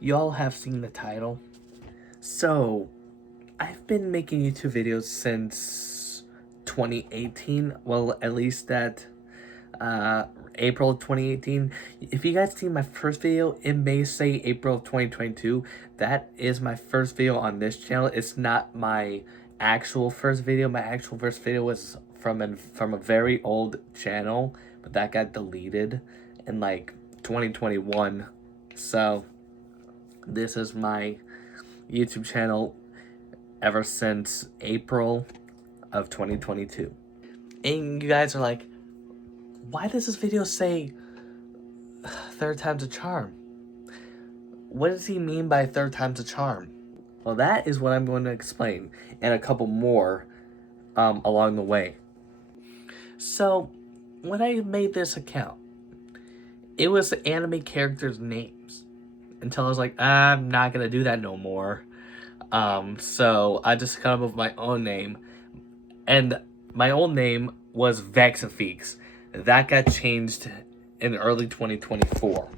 Y'all have seen the title. So, I've been making YouTube videos since 2018. Well, at least that April of 2018. If you guys see my first video, it may say April of 2022. That is my first video on this channel. It's not my actual first video. My actual first video was from a very old channel, but that got deleted in like 2021. So this is my YouTube channel ever since April of 2022. And you guys are like, why does this video say third time's a charm? What does he mean by third time's a charm? Well, that is what I'm going to explain, and a couple more along the way. So, when I made this account, it was anime characters' names. Until I was like, I'm not going to do that no more. So, I just come up with my own name. And my old name was Vexafeeks. That got changed in early 2024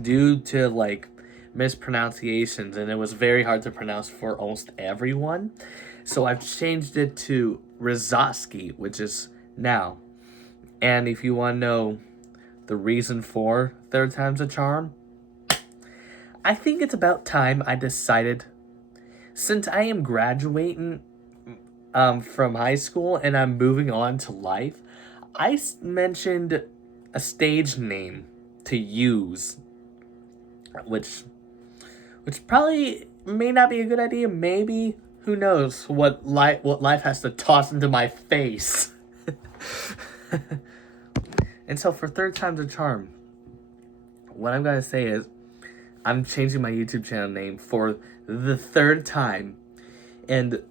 due to like mispronunciations, and it was very hard to pronounce for almost everyone. So I've changed it to Rizosky, which is now. And if you want to know the reason for third time's a charm, I think it's about time I decided, since I am graduating from high school and I'm moving on to life, I mentioned a stage name to use, which probably may not be a good idea. Maybe, who knows what life has to toss into my face. And so for third time's a charm, what I'm gonna say is I'm changing my YouTube channel name for the third time, and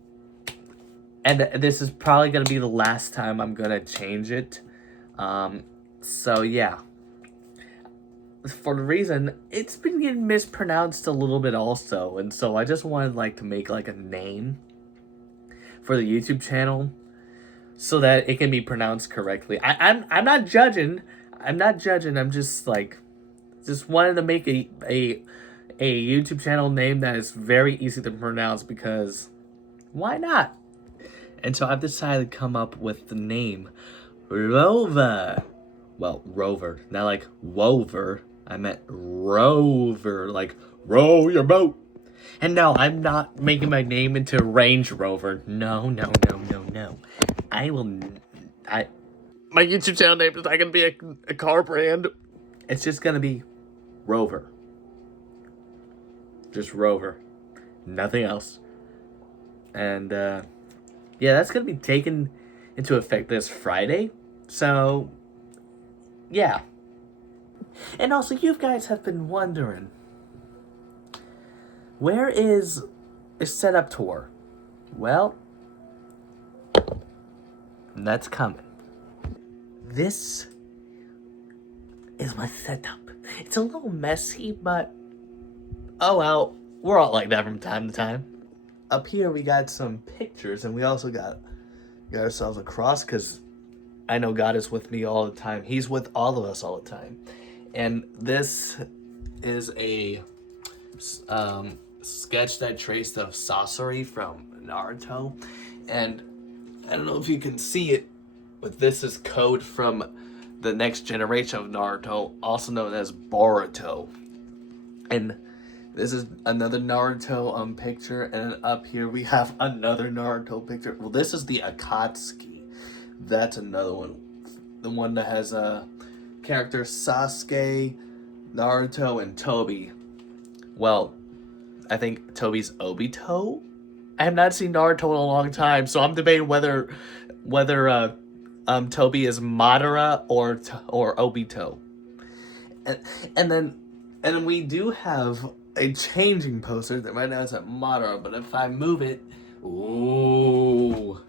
this is probably going to be the last time I'm going to change it. So, yeah. For the reason, it's been getting mispronounced a little bit also. And so I just wanted like to make like a name for the YouTube channel so that it can be pronounced correctly. I'm not judging. I'm not judging. I'm just like, just wanted to make a YouTube channel name that is very easy to pronounce, because why not? And so I've decided to come up with the name Rover. Well, Rover. Not like Wover. I meant Rover. Like, row your boat. And no, I'm not making my name into Range Rover. No. My YouTube channel name is not going to be a car brand. It's just going to be Rover. Just Rover. Nothing else. And, yeah, that's going to be taken into effect this Friday. So, yeah. And also, you guys have been wondering, where is a setup tour? Well, that's coming. This is my setup. It's a little messy, but oh well, we're all like that from time to time. Up here we got some pictures, and we also got ourselves a cross, because I know God is with me all the time. He's with all of us all the time. And this is a sketch that I traced of Sasori from Naruto. And I don't know if you can see it, but this is code from the next generation of Naruto, also known as Boruto. And this is another Naruto picture, and then up here we have another Naruto picture. Well, this is the Akatsuki. That's another one. The one that has characters Sasuke, Naruto, and Tobi. Well, I think Tobi's Obito? I have not seen Naruto in a long time, so I'm debating whether Tobi is Madara or Obito. And then we do have a changing poster that right now is at Madara, but if I move it, ooh,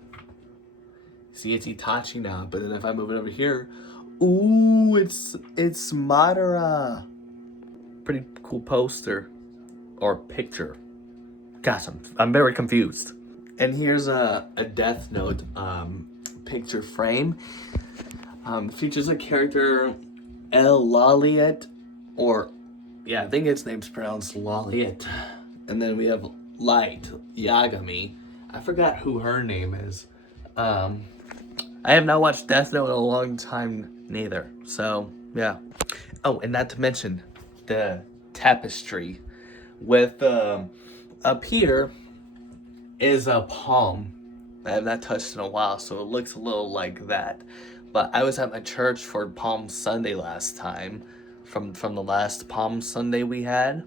see, it's Itachi now. But then if I move it over here, ooh, it's Madara. Pretty cool poster or picture. Gosh, I'm very confused. And here's a Death Note picture frame. Features a character El Laliet, or Yeah, I think its name's pronounced Laliet. And then we have Light Yagami. I forgot who her name is. I have not watched Death Note in a long time neither. So, yeah. Oh, and not to mention the tapestry with up here is a palm. I have not touched in a while, so it looks a little like that. But I was at my church for Palm Sunday last time, from the last Palm Sunday we had,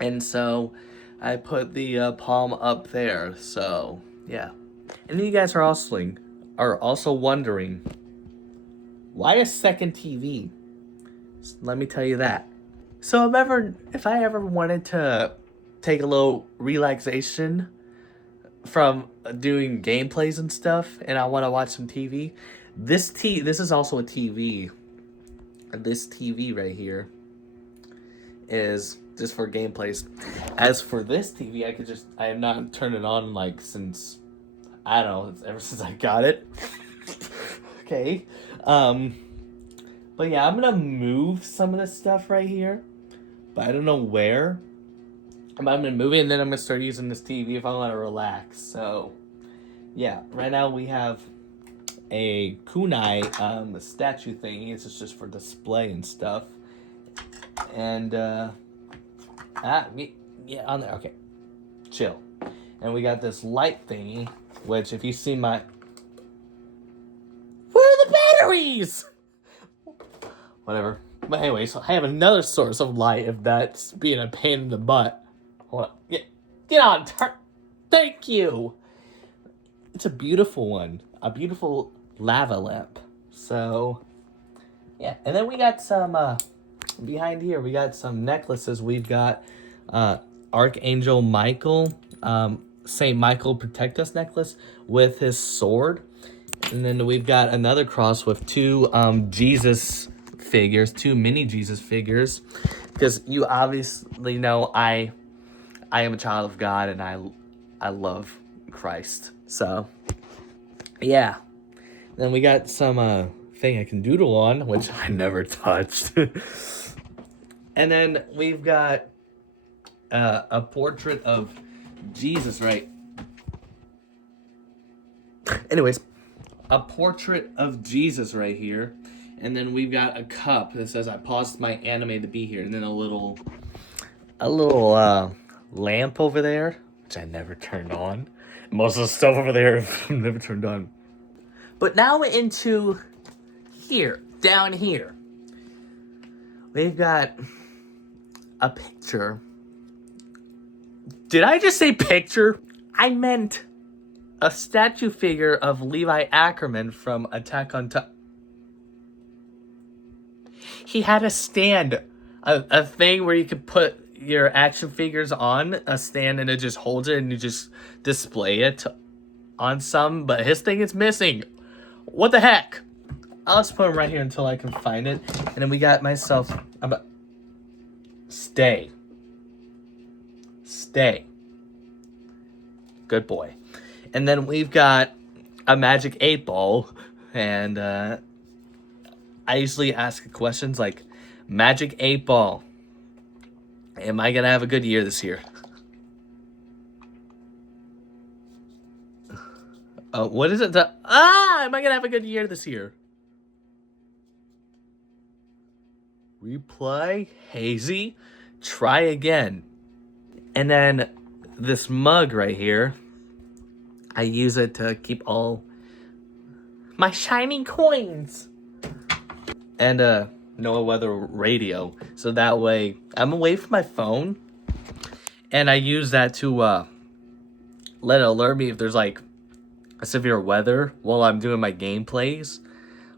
and so I put the palm up there. So yeah, and you guys are also wondering why a second TV. Let me tell you that. So if I ever wanted to take a little relaxation from doing gameplays and stuff, and I want to watch some TV, this is also a TV. And this TV right here is just for gameplays. As for this TV, I have not turned it on like since, I don't know, ever since I got it. Okay. But yeah, I'm gonna move some of this stuff right here, but I don't know where. I'm gonna move it, and then I'm gonna start using this TV if I want to relax. So, yeah, right now we have a kunai statue thingy. It's just for display and stuff. And yeah, on there. Okay, chill. And we got this light thingy, which if you see my, where are the batteries? Whatever. But anyway, so I have another source of light if that's being a pain in the butt. Hold on. Get on. Thank you. It's a beautiful one. A beautiful lava lamp. So, yeah. And then we got some, behind here, we got some necklaces. We've got Archangel Michael, Saint Michael Protect Us necklace with his sword. And then we've got another cross with two Jesus figures, two mini Jesus figures. Because you obviously know I am a child of God, and I love Christ. So, yeah. Then we got some thing I can doodle on, which I never touched. And then we've got a portrait of Jesus, right? Anyways, a portrait of Jesus right here. And then we've got a cup that says, I paused my anime to be here. And then a little lamp over there, which I never turned on. Most of the stuff over there I've never turned on. But now into here, down here. We've got a picture. Did I just say picture? I meant a statue figure of Levi Ackerman from Attack on Titan. He had a stand, a thing where you could put your action figures on a stand, and it just holds it, and you just display it on some. But his thing is missing. What the heck? I'll just put him right here until I can find it. And then we got myself. Stay. Good boy. And then we've got a Magic 8 Ball, and I usually ask questions like, Magic 8 Ball, am I gonna have a good year this year? What is it? Am I gonna have a good year this year? Reply, hazy, try again. And then this mug right here, I use it to keep all my shiny coins. And NOAA weather radio, so that way I'm away from my phone, and I use that to let it alert me if there's like a severe weather while I'm doing my gameplays.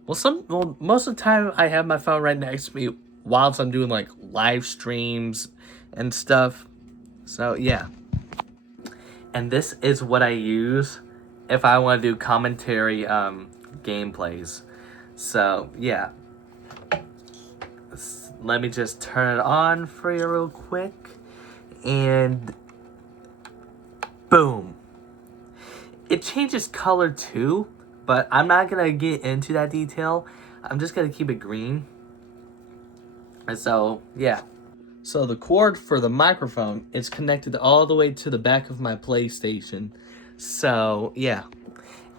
Well, most of the time I have my phone right next to me whilst I'm doing like live streams and stuff. So yeah, and this is what I use if I want to do commentary gameplays. So yeah. Let me just turn it on for you real quick. And boom. It changes color too, but I'm not going to get into that detail. I'm just going to keep it green. And so, yeah. So the cord for the microphone is connected all the way to the back of my PlayStation. So, yeah.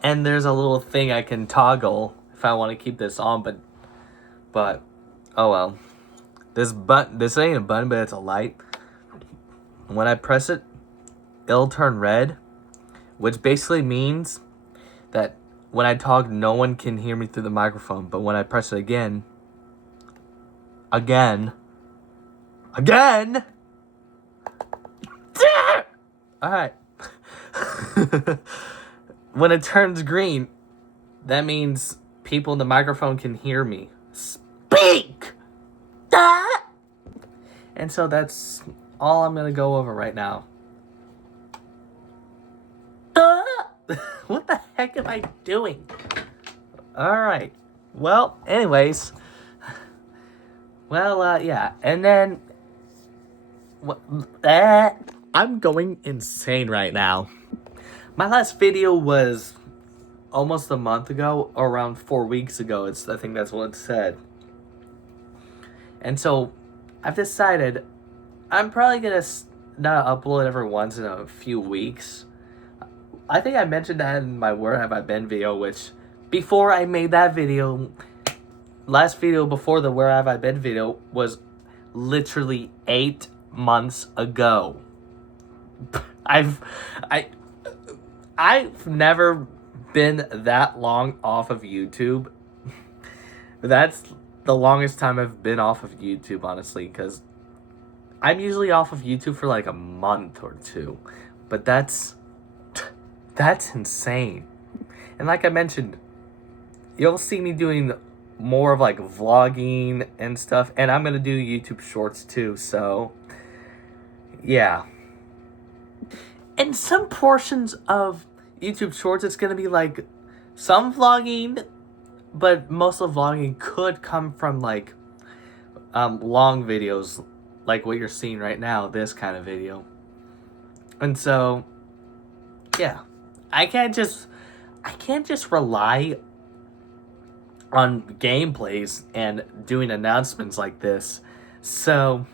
And there's a little thing I can toggle if I want to keep this on, but oh well. This ain't a button, but it's a light. When I press it, it'll turn red, which basically means that when I talk, no one can hear me through the microphone. But when I press it again, alright. When it turns green, that means people in the microphone can hear me. Speak! And so that's all I'm gonna go over right now. What the heck am I doing? Alright. Well, anyways. Well, yeah. And then... I'm going insane right now. My last video was almost a month ago, or around 4 weeks ago. I think that's what it said. And so, I've decided I'm probably gonna not upload every once in a few weeks. I think I mentioned that in my Where Have I Been video, which before I made that video, last video before the Where Have I Been video was literally 8 months ago. I've never been that long off of YouTube. That's the longest time I've been off of YouTube, honestly, because I'm usually off of YouTube for like a month or two. But that's insane. And like I mentioned, you'll see me doing more of like vlogging and stuff, and I'm gonna do YouTube shorts too, so yeah. And some portions of YouTube shorts, it's gonna be like some vlogging, but most of the vlogging could come from like long videos like what you're seeing right now, this kind of video. And so yeah, I can't just rely on gameplays and doing announcements like this. So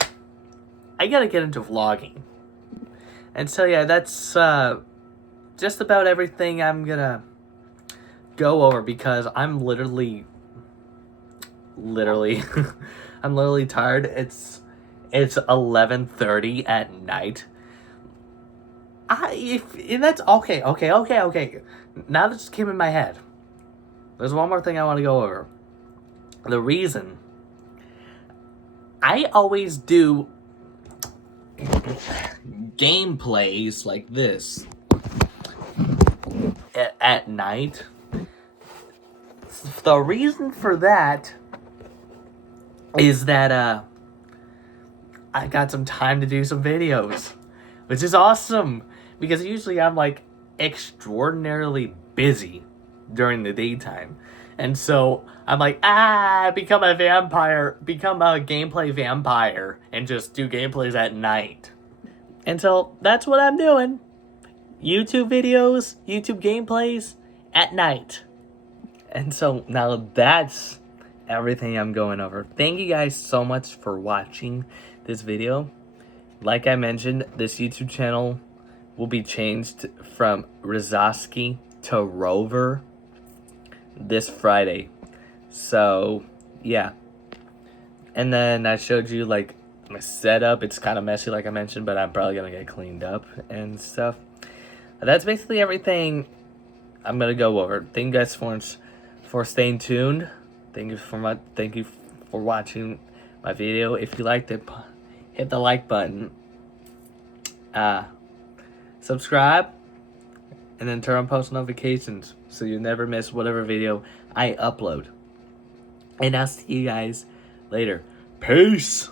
I gotta get into vlogging. And so yeah, that's just about everything I'm gonna go over, because I'm literally I'm literally tired. It's 11:30 at night. And that's okay. Now that just came in my head. There's one more thing I want to go over. The reason I always do gameplays like this at night. The reason for that is that I got some time to do some videos, which is awesome, because usually I'm like extraordinarily busy during the daytime. And so I'm like, become a gameplay vampire and just do gameplays at night. And so that's what I'm doing. YouTube videos, YouTube gameplays at night. And so now that's everything I'm going over. Thank you guys so much for watching this video. Like I mentioned, this YouTube channel will be changed from Rizosky to Rover this Friday. So yeah. And then I showed you like my setup. It's kind of messy like I mentioned, but I'm probably gonna get cleaned up and stuff. That's basically everything I'm gonna go over. Thank you guys for staying tuned. Thank you for watching my video. If you liked it, hit the like button. Subscribe, and then turn on post notifications so you never miss whatever video I upload. And I'll see you guys later. Peace!